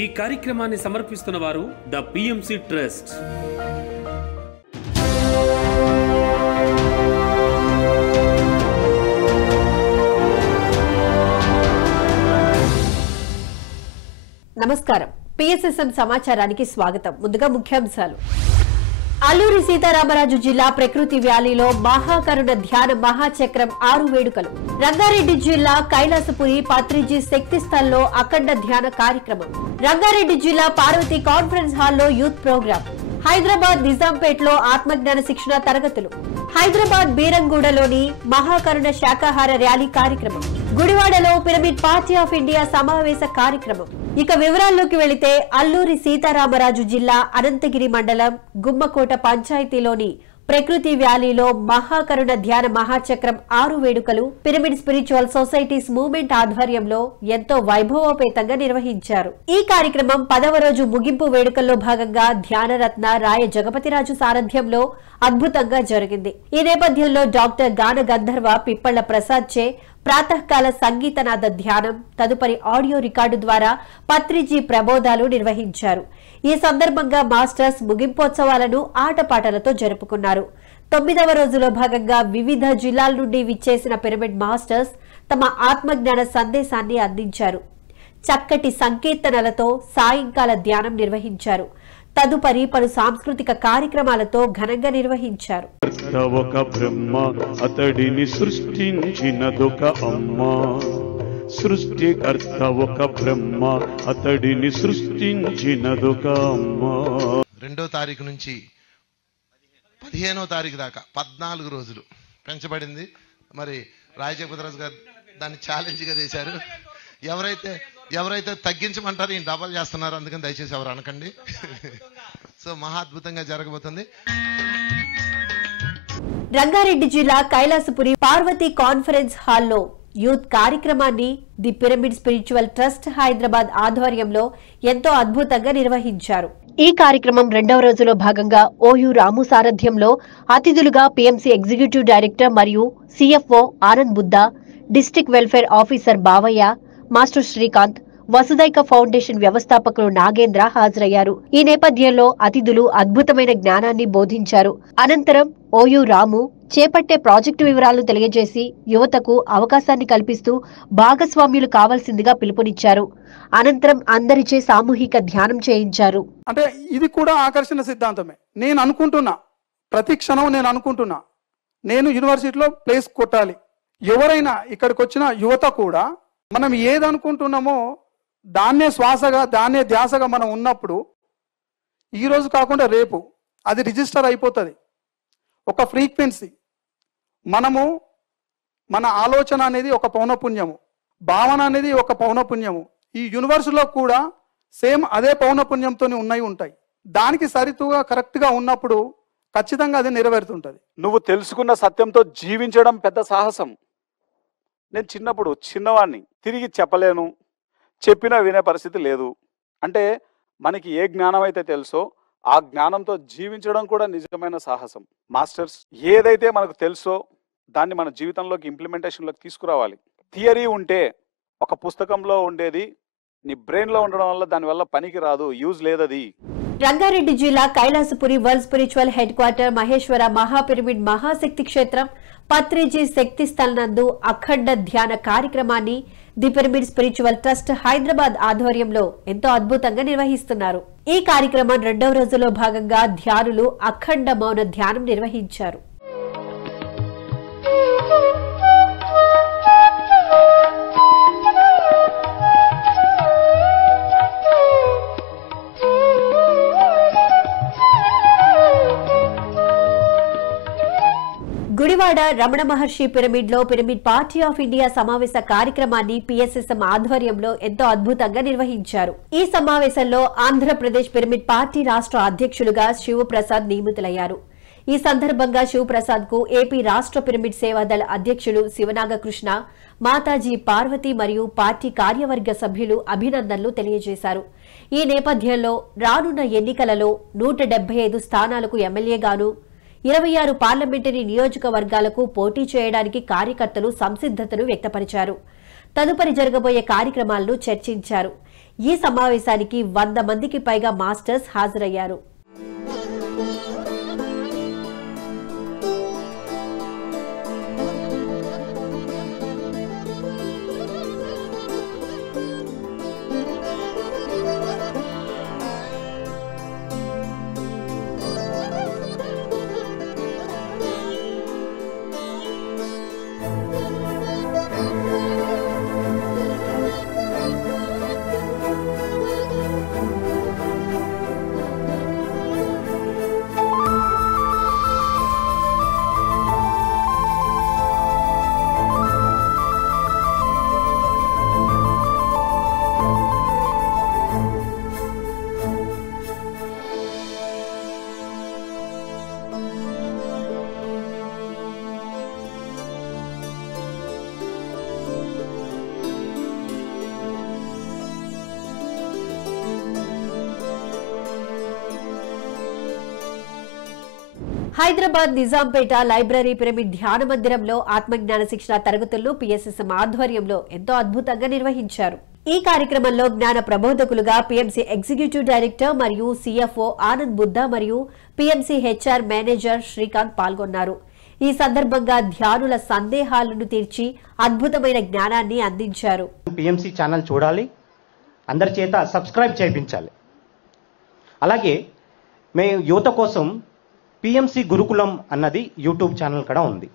ఈ కార్యక్రమాన్ని సమర్పిస్తున్న వారు ద పిఎంసి ట్రస్ట్. నమస్కారం. పిఎస్ఎస్ఎం సమాచారానికి స్వాగతం. ముందుగా ముఖ్యాంశాలు. అల్లూరి సీతారామరాజు జిల్లా ప్రకృతి వ్యాలీలో మహాకరుణ ధ్యాన మహాచక్రం 6 వేడుకలు. రంగారెడ్డి జిల్లా కైలాసపురి పత్రిజీ శక్తి స్థల్లో అఖండ ధ్యాన కార్యక్రమం. రంగారెడ్డి జిల్లా పార్వతి కాన్ఫరెన్స్ హాల్లో యూత్ ప్రోగ్రాం. హైదరాబాద్ నిజాంపేట్లో ఆత్మజ్ఞాన శిక్షణ తరగతులు. హైదరాబాద్ బీరంగూడలోని మహాకరుణ శాకాహార ర్యాలీ కార్యక్రమం. గుడివాడలో పిరమిడ్ పార్టీ ఆఫ్ ఇండియా సమావేశ కార్యక్రమం. ఇక వివరాల్లోకి వెళితే అల్లూరి సీతారామరాజు జిల్లా అనంతగిరి మండలం గుమ్మకోట పంచాయతీలోని ప్రకృతి వ్యాలీలో మహాకరుణ ధ్యాన మహాచక్రం 6 వేడుకలు పిరమిడ్ స్పిరిచువల్ సొసైటీస్ మూవ్మెంట్ ఆధ్వర్యంలో ఎంతో వైభవోపేతంగా నిర్వహించారు. ఈ కార్యక్రమం 10వ రోజు ముగింపు వేడుకల్లో భాగంగా ధ్యానరత్న రాయ జగపతిరాజు సారథ్యంలో అద్భుతంగా జరిగింది. ఈ నేపథ్యంలో డాక్టర్ గాన గంధర్వ పిప్పళ్ల ప్రసాద్ చే ప్రాతకాల సంగీతనాద ధ్యానం, తదుపరి ఆడియో రికార్డు ద్వారా పత్రిజీ ప్రబోధాలు నిర్వహించారు. ఈ సందర్భంగా మాస్టర్స్ ముగింపోత్సవాలను ఆటపాటలతో జరుపుకున్నారు. 9వ రోజులో భాగంగా వివిధ జిల్లాల నుండి విచ్చేసిన పిరమిడ్ మాస్టర్స్ తమ ఆత్మజ్ఞాన సందేశాన్ని అందించారు. చక్కటి సంకీర్తనలతో సాయంకాల ధ్యానం నిర్వహించారు. తదుపరి పలు సాంస్కృతిక కార్యక్రమాలతో ఘనంగా నిర్వహించారు. ఒక బ్రహ్మ అతడిని సృష్టించినదొక అమ్మ, సృష్టికర్త ఒక బ్రహ్మ అతడిని సృష్టించినదొక అమ్మ. 2వ తారీఖు నుంచి 15వ తారీఖు దాకా 14 రోజులు పెంచబడింది. మరి రాయచక్రరాజు గారు దాన్ని ఛాలెంజ్గా చేశారు. ఎవరైతే తగ్గించమంటారు ఈయన డబల్ చేస్తున్నారు, అందుకని దయచేసి ఎవరు అనకండి. సో మహా అద్భుతంగా జరగబోతుంది. రంగారెడ్డి జిల్లా కైలాసపురి పార్వతి కాన్ఫరెన్స్ హాల్లో యూత్ కార్యక్రమాన్ని the pyramid spiritual trust Hyderabad ఆధ్వర్యంలో ఎంతో అద్భుతంగా నిర్వహించారు. ఈ కార్యక్రమం 2వ రోజులో భాగంగా ఓయూ రాము సారథ్యంలో అతిథులుగా పిఎంసి ఎగ్జిక్యూటివ్ డైరెక్టర్ మరియు CFO Anand Buddha, district welfare officer Bavayya, master Srikanth, Vasudhaika foundation వ్యవస్థాపకులు నాగేంద్ర హాజరయ్యారు. ఈ నేపథ్యంలో అతిథులు అద్భుతమైన జ్ఞానాన్ని బోధించారు. అనంతరం ఓయూ రాము చేపట్టే ప్రాజెక్టు వివరాలను తెలియజేసి యువతకు అవకాశాన్ని కల్పిస్తూ భాగస్వామ్యులు కావాల్సిందిగా పిలుపునిచ్చారు. అనంతరం అందరిచే సామూహిక ధ్యానం చేయించారు. అంటే ఇది కూడా ఆకర్షణ సిద్ధాంతమే. నేను అనుకుంటున్నా, ప్రతి క్షణం నేను అనుకుంటున్నా, నేను యూనివర్సిటీలో ప్లేస్ కొట్టాలి. ఎవరైనా ఇక్కడికి వచ్చిన యువత కూడా మనం ఏదనుకుంటున్నామో దాన్నే శ్వాసగా, దాన్నే ధ్యాసగా మనం ఉన్నప్పుడు ఈ రోజు కాకుండా రేపు అది రిజిస్టర్ అయిపోతుంది. ఒక ఫ్రీక్వెన్సీ, మన ఆలోచన అనేది ఒక పౌనపుణ్యము, భావన అనేది ఒక పౌనపుణ్యము. ఈ యూనివర్స్లో కూడా సేమ్ అదే పౌనపుణ్యంతో ఉంటాయి. దానికి సరితుగా కరెక్ట్గా ఉన్నప్పుడు ఖచ్చితంగా అది నెరవేరుతుంటుంది. నువ్వు తెలుసుకున్న సత్యంతో జీవించడం పెద్ద సాహసం. నేను చిన్నవాడిని, తిరిగి చెప్పలేను, చెప్పినా వినే పరిస్థితి లేదు. అంటే మనకి ఏ జ్ఞానం అయితే తెలుసో ఆ జ్ఞానంతో జీవించడం కూడా నిజమైన సాహసం. మాస్టర్స్ ఏదైతే మనకు తెలుసో దాన్ని మన జీవితంలోకి ఇంప్లిమెంటేషన్లోకి తీసుకురావాలి. థియరీ ఉంటే ఒక పుస్తకంలో ఉండేది నీ బ్రెయిన్లో ఉండడం వల్ల దానివల్ల పనికి రాదు, యూజ్ లేదది. రంగారెడ్డి జిల్లా Kailasapuri world spiritual headquarter Maheshwara మహాపిరమిడ్ మహాశక్తి క్షేత్రం పత్రిజీ శక్తి స్థల్ నందు అఖండ ధ్యాన కార్యక్రమాన్ని the pyramid spiritual trust Hyderabad ఆధ్వర్యంలో ఎంతో అద్భుతంగా నిర్వహిస్తున్నారు. ఈ కార్యక్రమం 2వ రోజులో భాగంగా ధ్యానులు అఖండ మౌన ధ్యానం నిర్వహించారు. గుడివాడ రమణ మహర్షి పిరమిడ్ లో పిరమిడ్ పార్టీ ఆఫ్ ఇండియా సమావేశ కార్యక్రమాన్ని పిఎస్ఎస్ఎం ఆధ్వర్యంలో ఎంతో అద్భుతంగా నిర్వహించారు. ఈ సమావేశంలో ఆంధ్రప్రదేశ్ పిరమిడ్ పార్టీ రాష్ట్ర అధ్యక్షులుగా శివప్రసాద్ నియమితులయ్యారు. ఈ సందర్భంగా శివప్రసాద్ కు ఏపీ రాష్ట్ర పిరమిడ్ సేవాదళ అధ్యక్షులు శివనాగకృష్ణ, మాతాజీ పార్వతి మరియు పార్టీ కార్యవర్గ సభ్యులు అభినందనలు తెలియజేశారు. ఈ నేపథ్యంలో రానున్న ఎన్నికలలో 175 స్థానాలకు ఎమ్మెల్యేగాను 26 పార్లమెంటరీ నియోజకవర్గాలకు పోటీ చేయడానికి కార్యకర్తలు సంసిద్ధతను వ్యక్తపరిచారు. తదుపరి జరగబోయే కార్యక్రమాలను చర్చించారు. ఈ సమావేశానికి 100 మందికి పైగా మాస్టర్స్ హాజరయ్యారు. హైదరాబాద్ నిజాంపేట లైబ్రరీ పిరమిడ్ ధ్యాన మందిరంలో ఆత్మజ్ఞాన శిక్షణ తరగతులను పిఎస్ఎస్ఎం ఆధ్వర్యంలో ఎంతో అద్భుతంగా నిర్వహించారు. ఈ కార్యక్రమంలో జ్ఞాన ప్రబోధకులుగా పిఎంసి ఎగ్జిక్యూటివ్ డైరెక్టర్ మరియు సిఎఫ్ఓ ఆనంద్ బుద్ధ మరియు పిఎంసి హెచ్ఆర్ మేనేజర్ శ్రీకాంత్ పాల్గొన్నారు. ఈ సందర్భంగా ధ్యానుల సందేహాలను తీర్చి అద్భుతమైన జ్ఞానాన్ని అందించారు. పిఎంసి ఛానల్ చూడాలి, అందరి చేత సబ్స్క్రైబ్ చేయించాలి. అలాగే మేము యువత కోసం పిఎంసి గురుకులం అన్నది యూట్యూబ్ ఛానల్ కూడా ఉంది.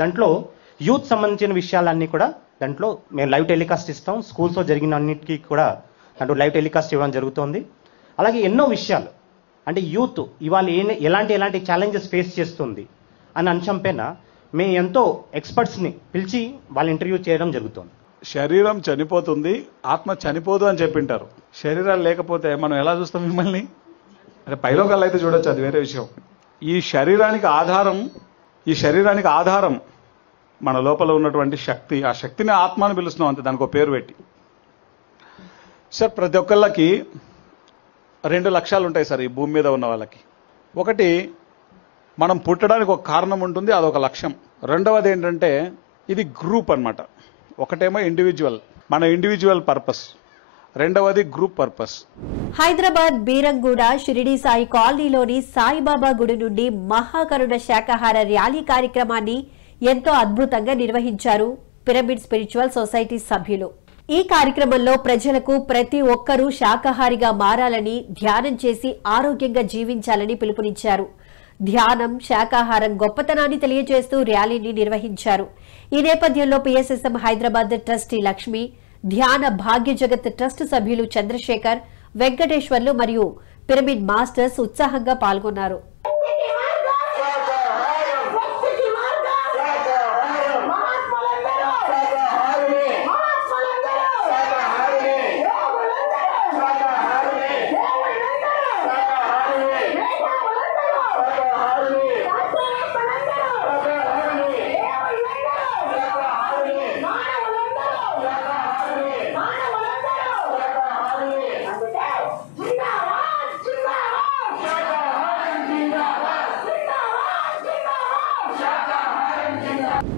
దాంట్లో యూత్ సంబంధించిన విషయాలన్నీ కూడా దాంట్లో మేము లైవ్ టెలికాస్ట్ ఇస్తాం. స్కూల్స్లో జరిగిన అన్నిటికీ కూడా దాంట్లో లైవ్ టెలికాస్ట్ ఇవ్వడం జరుగుతుంది. అలాగే ఎన్నో విషయాలు అంటే యూత్ ఇవాళ ఎలాంటి ఛాలెంజెస్ ఫేస్ చేస్తుంది అన్న అంశం పైన మేము ఎంతో ఎక్స్పర్ట్స్ని పిలిచి వాళ్ళ ఇంటర్వ్యూ చేయడం జరుగుతుంది. శరీరం చనిపోతుంది, ఆత్మ చనిపోదు అని చెప్పింటారు. శరీరాలు లేకపోతే మనం ఎలా చూస్తాం మిమ్మల్ని? అంటే పైలోకాలు అయితే చూడొచ్చు, అది వేరే విషయం. ఈ శరీరానికి ఆధారం మన లోపల ఉన్నటువంటి శక్తి. ఆ శక్తిని ఆత్మ అని పిలుస్తున్నాం అంతే, దానికి ఒక పేరు పెట్టి. సార్ ప్రతి ఒక్కళ్ళకి 2 లక్ష్యాలు ఉంటాయి సార్ ఈ భూమి మీద ఉన్న వాళ్ళకి. ఒకటి, మనం పుట్టడానికి ఒక కారణం ఉంటుంది, అదొక లక్ష్యం. రెండవది ఏంటంటే ఇది గ్రూప్ అన్నమాట. ఒకటేమో ఇండివిజువల్, మన ఇండివిజువల్ పర్పస్. రెండవది గ్రూప్ పర్పస్. హైదరాబాద్ బీరంగూడ షిరిడి సాయి కాలనీలోని సాయిబాబా గుడి నుండి మహాకరుణ శాకాహార ర్యాలీ కార్యక్రమాన్ని ఎంతో అద్భుతంగా నిర్వహించారు పిరమిడ్ స్పిరిచువల్ సొసైటీ సభ్యులు. ఈ కార్యక్రమంలో ప్రజలకు ప్రతి ఒక్కరూ శాకాహారిగా మారాలని, ధ్యానం చేసి ఆరోగ్యంగా జీవించాలని పిలుపునిచ్చారు. ధ్యానం, శాకాహారం గొప్పతనాన్ని తెలియజేస్తూ ర్యాలీని నిర్వహించారు. ఈ నేపథ్యంలో పిఎస్ఎస్ఎం హైదరాబాద్ ట్రస్టీ లక్ష్మి, ధ్యాన భాగ్య జగత్ ట్రస్ట్ సభ్యులు చంద్రశేఖర్, వెంకటేశ్వర్లు మరియు పిరమిడ్ మాస్టర్స్ ఉత్సాహంగా పాల్గొన్నారు.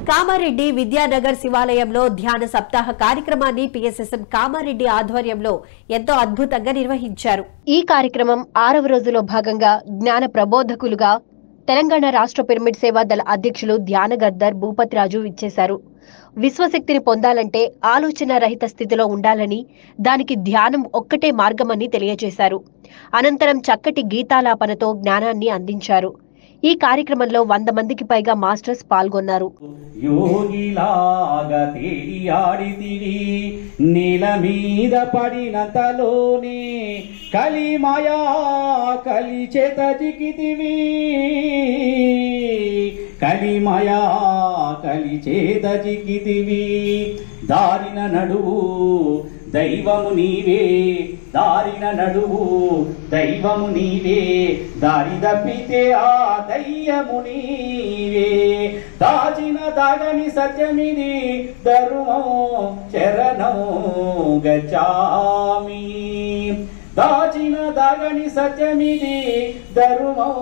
కామారెడ్డి విద్యానగర్ శివాలయంలో ధ్యాన సప్తాహ కార్యక్రమాన్ని పిఎస్ఎస్ఎం కామారెడ్డి ఆధ్వర్యంలో ఎంతో అద్భుతంగా నిర్వహించారు. ఈ కార్యక్రమం 6వ రోజులో భాగంగా జ్ఞాన ప్రబోధకులుగా తెలంగాణ రాష్ట్ర పిరమిడ్ సేవా దళ అధ్యక్షులు ధ్యాన గద్దర్ భూపతిరాజు ఇచ్చేశారు. విశ్వశక్తిని పొందాలంటే ఆలోచన రహిత స్థితిలో ఉండాలని, దానికి ధ్యానం ఒక్కటే మార్గమని తెలియజేశారు. అనంతరం చక్కటి గీతాలాపనతో జ్ఞానాన్ని అందించారు. ఈ కార్యక్రమంలో 100 మందికి పైగా మాస్టర్స్ పాల్గొన్నారు. యోగిలాగా తేలియాడితివి నేల మీద పడినంతలోనే కలిమాయా కలి చేత జికితివి కలిమాయా కలి చేత జికితివి దారిన నడువు దైవము నీవే దారిన నడువు దైవము నీవే దారి తప్పితే ఆ దయ్యము నీవే దాచిన దాగని సత్యమిది ధర్మం శరణం గచ్చామి దాచిన దాగని సత్యమిది ధర్మం.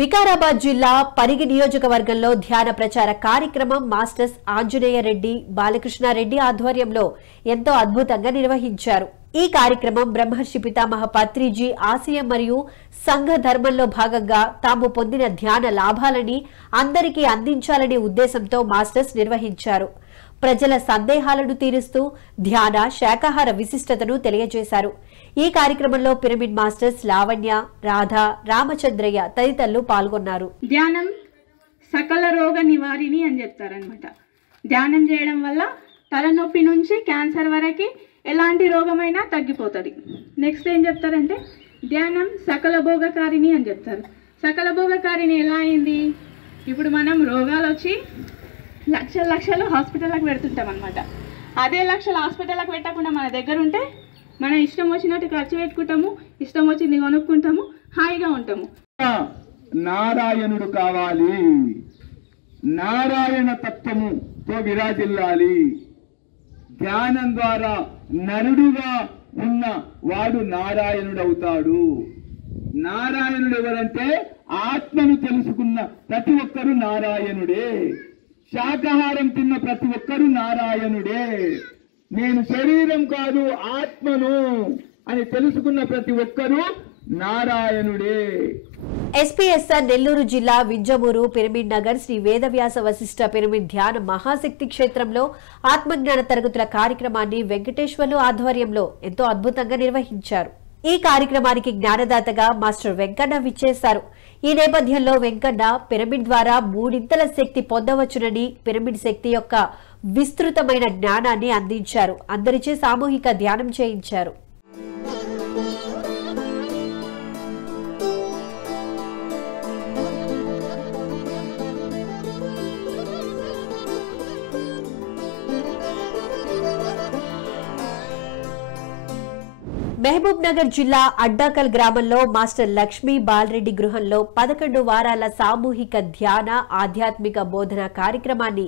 వికారాబాద్ జిల్లా పరిగి నియోజకవర్గంలో ధ్యాన ప్రచార కార్యక్రమం మాస్టర్స్ ఆంజనేయ రెడ్డి బాలకృష్ణారెడ్డి ఆధ్వర్యంలో ఎంతో అద్భుతంగా నిర్వహించారు. ఈ కార్యక్రమం బ్రహ్మర్షి పితామహ పత్రిజీ ఆశయం మరియు సంఘ ధర్మంలో భాగంగా తాము పొందిన ధ్యాన లాభాలని అందరికీ అందించాలనే ఉద్దేశంతో మాస్టర్స్ నిర్వహించారు. ప్రజల సందేహాలను తీరుస్తూ ధ్యాన శాకాహార విశిష్టతను తెలియజేశారు. ఈ కార్యక్రమంలో పిరమిడ్ మాస్టర్స్ లావణ్య, రాధ, రామచంద్రయ్య తదితరులు పాల్గొన్నారు. ధ్యానం సకల రోగ నివారిణి అని చెప్తారనమాట. ధ్యానం చేయడం వల్ల తలనొప్పి నుంచి క్యాన్సర్ వరకు ఎలాంటి రోగమైనా తగ్గిపోతుంది. నెక్స్ట్ ఏం చెప్తారంటే ధ్యానం సకల భోగకారిణి అని చెప్తారు. సకల భోగకారిణి ఎలా అయింది? ఇప్పుడు మనం రోగాలు వచ్చి లక్షలు హాస్పిటల్లకు పెడుతుంటాం అనమాట. అదే లక్షలు హాస్పిటల్లకు పెట్టకుండా మన దగ్గర ఉంటే మనం ఇష్టం వచ్చినట్టు ఖర్చు పెట్టుకుంటాము, ఇష్టం వచ్చింది కొనుక్కుంటాము, హాయిగా ఉంటాము. నారాయణుడు కావాలి, నారాయణ తత్వముతో విరాజిల్లాలి. ధ్యానం ద్వారా నరుడుగా ఉన్న వాడు నారాయణుడు అవుతాడు. నారాయణుడు ఎవరంటే ఆత్మను తెలుసుకున్న ప్రతి ఒక్కరు నారాయణుడే. శాకాహారం తిన్న ప్రతి ఒక్కరు నారాయణుడే. నేను శరీరం కాదు ఆత్మను అని తెలుసుకున్న ప్రతి ఒక్కరూ నారాయణుడే. ఎస్పీఎస్ఆర్ నెల్లూరు జిల్లా వింజమూరు పిరమిడ్ నగర్ శ్రీ వేదవ్యాస వశిష్ఠ పిరమిడ్ ధ్యాన మహాశక్తి క్షేత్రంలో ఆత్మజ్ఞాన తరగతుల కార్యక్రమాన్ని వెంకటేశ్వర్లు ఆధ్వర్యంలో ఎంతో అద్భుతంగా నిర్వహించారు. ఈ కార్యక్రమానికి జ్ఞానదాతగా మాస్టర్ వెంకన్న విచ్చేశారు. ఈ నేపథ్యంలో వెంకన్న పిరమిడ్ ద్వారా 3 శక్తి పొందవచ్చునని, పిరమిడ్ శక్తి యొక్క విస్తృతమైన జ్ఞానాన్ని అందించారు. అందరిచే సామూహిక ధ్యానం చేయించారు. మహబూబ్ నగర్ జిల్లా అడ్డాకల్ గ్రామంలో మాస్టర్ లక్ష్మీ బాలరెడ్డి గృహంలో 11 వారాల సామూహిక ధ్యాన ఆధ్యాత్మిక బోధన కార్యక్రమాన్ని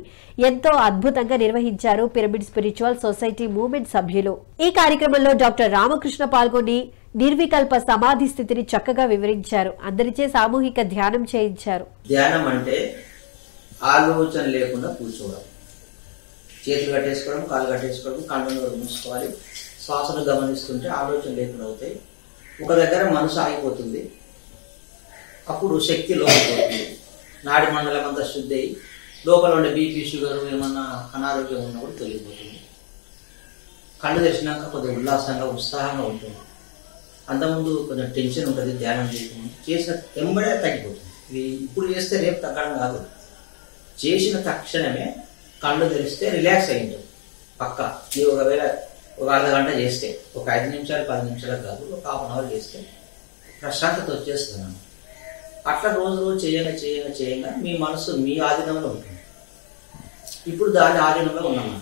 ఎంతో అద్భుతంగా నిర్వహించారు పిరమిడ్ స్పిరిచువల్ సొసైటీ మూవ్మెంట్ సభ్యులు. ఈ కార్యక్రమంలో డాక్టర్ రామకృష్ణ పాల్గొని నిర్వికల్ప సమాధి స్థితిని చక్కగా వివరించారు. అందరిచే సామూహిక ధ్యానం చేయించారు. ధ్యానం అంటే ఆలోచన లేకుండా కూర్చోవడం, చేతులు కట్టేసుకోవడం, కాళ్ళు కట్టేసుకోవడం, కళ్ళు మూసుకోవాలి, శ్వాసను గమనిస్తుంటే ఆలోచన లేకుండా అవుతాయి. ఒక దగ్గర మనసు ఆగిపోతుంది, అప్పుడు శక్తి లోపలిపోతుంది, నాడి మండలం అంతా శుద్ధి అయ్యి లోపల ఉండే బీపీ షుగర్ ఏమన్నా అనారోగ్యం ఉన్నప్పుడు తొలగిపోతుంది. కళ్ళు తెరిచినాక కొద్దిగా ఉల్లాసంగా ఉత్సాహంగా ఉంటుంది. అంతకుముందు కొంచెం టెన్షన్ ఉంటుంది, ధ్యానం చేసిన ఎంబడే తగ్గిపోతుంది. ఇది ఇప్పుడు చేస్తే రేపు తగ్గడం కాదు, చేసిన తక్షణమే కళ్ళు తెరిస్తే రిలాక్స్ అయి ఉంటుంది పక్క. మీరు ఒకవేళ ఒక అర్ధగంట చేస్తే, ఒక 5 నిమిషాలు 10 నిమిషాలకు కాదు, ఒక ½ అవర్ చేస్తే ప్రశాంతత వచ్చేస్తున్నాను. అట్లా రోజు చేయంగా మీ మనసు మీ ఆధీనంలో ఉంటుంది. ఇప్పుడు దాని ఆధీనంలో ఉన్నాము.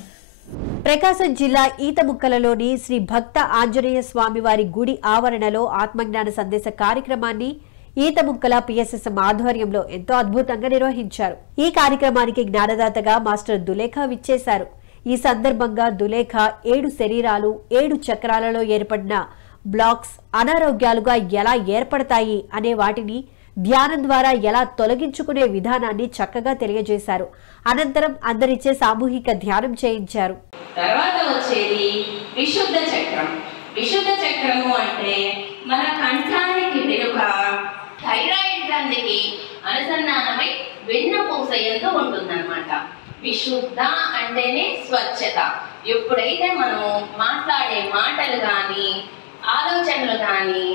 ప్రకాశం జిల్లా ఈతముక్కలలోని శ్రీ భక్త ఆంజనేయ స్వామి వారి గుడి ఆవరణలో ఆత్మజ్ఞాన సందేశ కార్యక్రమాన్ని ఈతముక్కల పిఎస్ఎస్ఎం ఆధ్వర్యంలో ఎంతో అద్భుతంగా నిర్వహించారు. ఈ కార్యక్రమానికి జ్ఞానదాతగా మాస్టర్ దులేఖ విచ్చేశారు. ఈ సందర్భంగా దులేఖ 7 శరీరాలు 7 చక్రాలలో ఏర్పడిన బ్లాక్స్ అనారోగ్యాలుగా ఎలా ఏర్పడతాయి అనే వాటిని ధ్యానం ద్వారా ఎలా తొలగించుకునే విధానాన్ని చక్కగా తెలియజేశారు. అనంతరం అందరిచే సామూహిక ధ్యానం చేయించారు. తర్వాత వచ్చేది విశుద్ధ చక్రం. విశుద్ధ చక్రము అంటే మన కంఠానికి వెనుక థైరాయిడ్ గ్రంథికి అనుసంధానమై వెన్నుపూస ఎందు ఉంటుందన్నమాట. విశుద్ధ అంటేనే స్వచ్ఛత. ఎప్పుడైతే మనము మాట్లాడే మాటలు కానీ ఆలోచనలు కానీ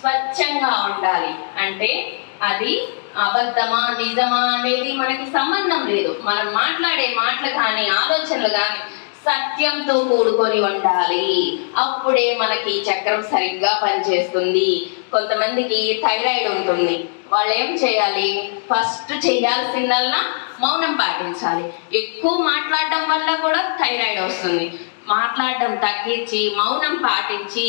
స్వచ్ఛంగా ఉండాలి అంటే అది అబద్ధమా నిజమా అనేది మనకి సంబంధం లేదు. మనం మాట్లాడే మాటలు కానీ ఆలోచనలు కానీ సత్యంతో కూడుకొని ఉండాలి. అప్పుడే మనకి చక్రం సరిగ్గా పనిచేస్తుంది. కొంతమందికి థైరాయిడ్ ఉంటుంది, వాళ్ళు ఏం చేయాలి? ఫస్ట్ చేయాల్సిందల్లా మౌనం పాటించాలి. ఎక్కువ మాట్లాడడం వల్ల కూడా థైరాయిడ్ వస్తుంది. మాట్లాడడం తగ్గించి మౌనం పాటించి,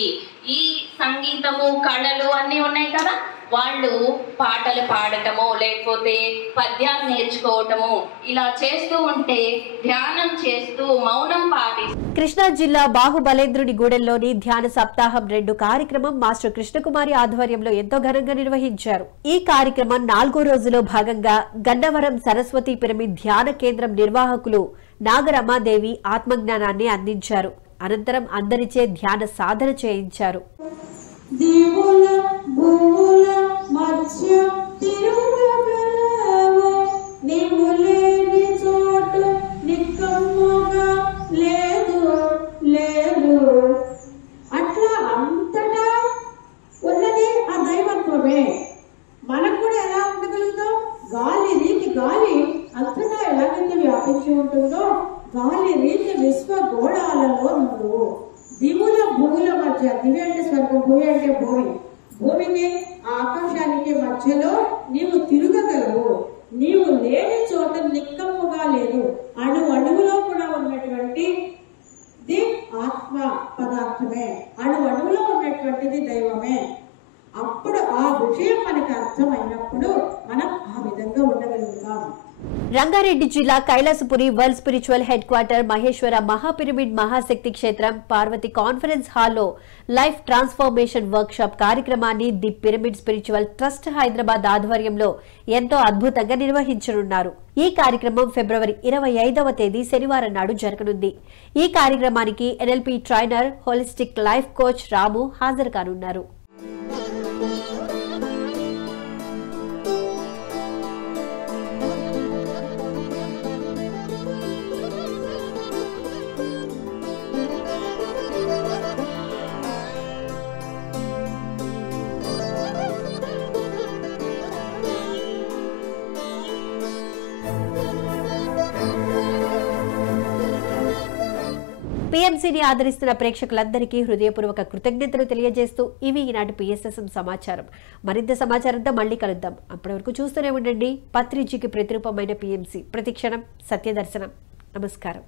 ఈ సంగీతము కళలు అన్నీ ఉన్నాయి కదా, వాళ్ళు పాటలు పాడటము లేకపోతే పద్యాలు నేర్చుకోవటము ఇలా చేస్తూ ఉంటే ధ్యానం చేస్తూ మౌనం పాటిస్తూ. కృష్ణా జిల్లా బాహుబలేంద్రుని గూడెంలోని ధ్యాన సప్తాహం 2 కార్యక్రమం మాస్టర్ కృష్ణకుమారి ఆధ్వర్యంలో ఎంతో ఘనంగా నిర్వహించారు. ఈ కార్యక్రమం 4వ రోజులో భాగంగా గన్నవరం సరస్వతి పిరమిడ్ ధ్యాన కేంద్రం నిర్వాహకులు నాగరమాదేవి ఆత్మజ్ఞానాన్ని అందించారు. అనంతరం అందరిచే ధ్యాన సాధన చేయించారు. దేవుల భూముల మధ్య తిరుగుగలవు, నీవు లేని చోటు నిక్కమ్ముగా లేదు లేదు. అట్లా అంతటా ఉన్నది ఆ దైవత్వమే. మనకు కూడా ఎలా ఉండగలుగుతాం? గాలి రీతి గాలి అంతటా ఎలాగైతే వ్యాపించి ఉంటుందో గాలి రీతి విశ్వ గోళాలలో నువ్వు దివుల భూముల మధ్య, దివి అంటే స్వర్గం, భూమి అంటే భూమి, భూమికి ఆకాశానికి మధ్యలో నీవు తిరగగలవు. నీవు లేని చోట నిక్కమ్ముగా లేదు. అణువులో కూడా ఉన్నటువంటి ఆత్మ పదార్థమే, అణువులో ఉన్నటువంటిది దైవమే. అప్పుడు ఆ విషయం మనకు అర్థమైనప్పుడు మనం ఆ విధంగా ఉండగలుగుతాం. రంగారెడ్డి జిల్లా Kailasapuri world spiritual headquarter Maheshwara మహాపిరమిడ్ మహాశక్తి క్షేత్రం పార్వతి కాన్ఫరెన్స్ హాల్లో లైఫ్ ట్రాన్స్ఫర్మేషన్ వర్క్ షాప్ కార్యక్రమాన్ని the pyramid spiritual trust Hyderabad ఆధ్వర్యంలో ఎంతో అద్భుతంగా నిర్వహించనున్నారు. ఈ కార్యక్రమం ఫిబ్రవరి 25వ తేదీ శనివారం నాడు జరగనుంది. ఈ కార్యక్రమానికి NLP trainer, holistic life coach Ramu హాజరు కానున్నారు. పీఎంసీని ఆదరిస్తున్న ప్రేక్షకులందరికీ హృదయపూర్వక కృతజ్ఞతలు తెలియజేస్తూ ఇవి ఈనాటి PSSM సమాచారం. మరింత సమాచారంతో మళ్ళీ కలుద్దాం. అప్పటి వరకు చూస్తూనే ఉండండి పత్రిజీకి ప్రతిరూపమైన PMC. ప్రతిక్షణం సత్యదర్శనం. నమస్కారం.